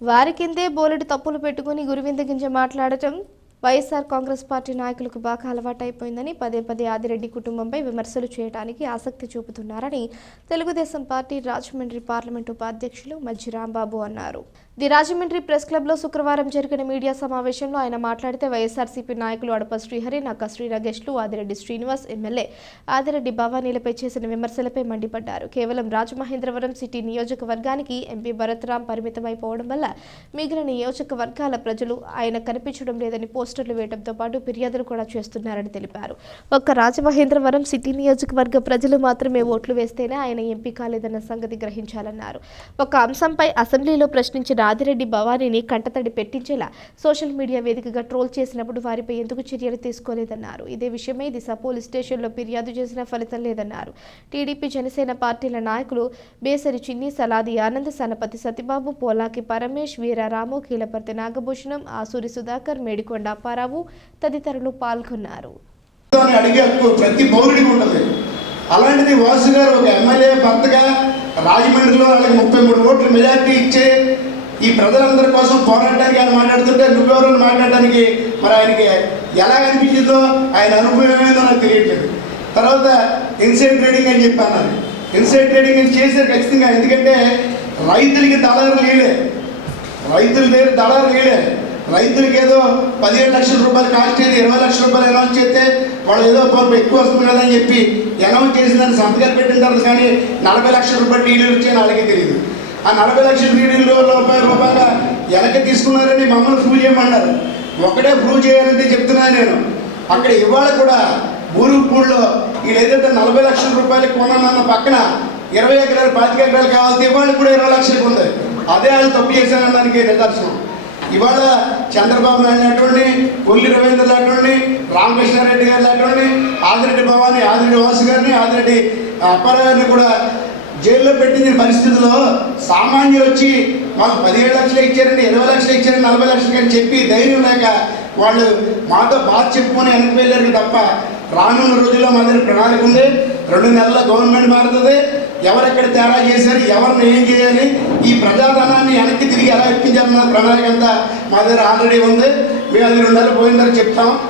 వారి కిందే బోలెడు తప్పులు పెట్టుకుని గురువిందగింజ మాట్లాడటం వైఎస్ఆర్ కాంగ్రెస్ పార్టీ నాయకులకు బాగా అలవాటైపోయిందని పదే పదే ఆదిరెడ్డి కుటుంబంపై విమర్శలు చేయడానికి ఆసక్తి చూపుతున్నారని తెలుగుదేశం పార్టీ రాజమండ్రి పార్లమెంటు ఉపాధ్యక్షులు మజ్జి రాంబాబు అన్నారు. ది రాజమండ్రి ప్రెస్ క్లబ్లో శుక్రవారం జరిగిన మీడియా సమావేశంలో ఆయన మాట్లాడితే వైఎస్ఆర్సీపీ నాయకులు అడప శ్రీహరి, నక్క శ్రీ రగేష్లు, ఆదిరెడ్డి శ్రీనివాస్, ఎమ్మెల్యే ఆదిరెడ్డి భవానీలపై చేసిన విమర్శలపై మండిపడ్డారు. కేవలం రాజమహేంద్రవరం సిటీ నియోజకవర్గానికి ఎంపీ భరత్రాం పరిమితమైపోవడం వల్ల మిగిలిన నియోజకవర్గాల ప్రజలు ఆయన కనిపించడం లేదని పోస్టర్లు వేయడంతో పాటు ఫిర్యాదులు కూడా చేస్తున్నారని తెలిపారు. ఒక్క రాజమహేంద్రవరం సిటీ నియోజకవర్గ ప్రజలు మాత్రమే ఓట్లు వేస్తేనే ఆయన ఎంపీ కాలేదన్న సంగతి గ్రహించాలన్నారు. ఒక అంశంపై అసెంబ్లీలో ప్రశ్నించిన ఆదిరెడ్డి భవానీని కంటతడి పెట్టించేలా సోషల్ మీడియా వేదికగా ట్రోల్ చేసినప్పుడు వారిపై ఎందుకు చర్యలు తీసుకోలేదన్నారు. ఇదే విషయమై దిశ పోలీస్ స్టేషన్లో ఫిర్యాదు చేసిన ఫలితం లేదన్నారు. టీడీపీ, జనసేన పార్టీల నాయకులు బేసరి చిన్ని, సలాది ఆనంద్, సనపతి సతిబాబు, పోలాకి పరమేష్, వీరారాము, కీలపర్తి నాగభూషణం, ఆసూరి సుధాకర్, మేడికొండ అప్పారావు తదితరులు పాల్గొన్నారు. ప్రతి పౌరుడికి ఉంటుంది. అలాంటిది వాసు గారు ఒక ఎమ్మెల్యే భర్తగా రాజమండ్రిలో వాళ్ళకి 33 ఓట్లు మెజార్టీ ఇచ్చే ఈ ప్రజలందరి కోసం పోరాటానికి ఆయన మాట్లాడుతుంటే నువ్వెవరని మాట్లాడడానికి మరి ఆయనకి ఎలా అనిపించిందో, ఆయన అనుభవం ఏమైందో నాకు తెలియట్లేదు. తర్వాత ఇన్సైడ్ ట్రేడింగ్ అని చెప్పి అన్నారు. ఇన్సైడ్ ట్రేడింగ్ అని చేశారు ఖచ్చితంగా. ఎందుకంటే రైతులకి దళారు లేలే, రైతుల దగ్గర దళారు లేలే. రైతులకి ఏదో 17 లక్షల రూపాయలు కాస్ట్ అయ్యేది 20 లక్షల రూపాయలు అనౌన్స్ చేస్తే వాళ్ళు ఏదో ఎక్కువ వస్తుంది కదా అని చెప్పి అనౌన్స్ చేసిందని సంతకాలు పెట్టిన తర్వాత కానీ 40 లక్షల రూపాయలు డీడీలు వచ్చాయని వాళ్ళకి తెలియదు. ఆ 40 లక్షల డీడీలు రూపాయల వెనక్కి తీసుకున్నారని మమ్మల్ని ప్రూవ్ చేయమన్నారు. ఒకటే ప్రూవ్ చేయాలంటే చెప్తున్నాను నేను. అక్కడ ఇవాళ కూడా ఊరుపూడిలో వీళ్ళు ఏదైతే 40 లక్షల రూపాయలు కొన్నానన్న పక్కన 20 ఎకరాలు 25 ఎకరాలు కావాలంటే ఇవాళ కూడా 20 లక్షలకు ఉంది. అదే వాళ్ళు తప్పు చేశానడానికి నిదర్శనం. ఇవాళ చంద్రబాబు నాయుడు లాంటి, కొల్లి రవీంద్ర లాంటి, రామకృష్ణారెడ్డి గారు లాంటి, ఆదిరెడ్డి భవానీ, ఆదిరెడ్డి వాసు గారిని, ఆదిరెడ్డి అప్పారావు గారిని కూడా జైల్లో పెట్టిన పరిస్థితుల్లో సామాన్యులు వచ్చి మాకు 17 లక్షలు ఇచ్చారండి, 20 లక్షలు ఇచ్చారండి, 40 లక్షలు అని చెప్పి ధైర్యం లేక వాళ్ళు మాతో బాధ చెప్పుకొని వెనక్కి వెళ్ళారు తప్ప రానున్న రోజుల్లో మా దగ్గర ప్రణాళిక ఉంది. 2 నెలల్లో గవర్నమెంట్ మారుతుంది. ఎవరెక్కడ తేడా చేశారు, ఎవరిని ఏం చేయాలి, ఈ ప్రజాధనాన్ని వెనక్కి తిరిగి ఎలా ఎక్కించాలన్న ప్రణాళిక అంతా మా దగ్గర ఆల్రెడీ ఉంది. మేము అది 2 నెలలు పోయిందని చెప్తాం.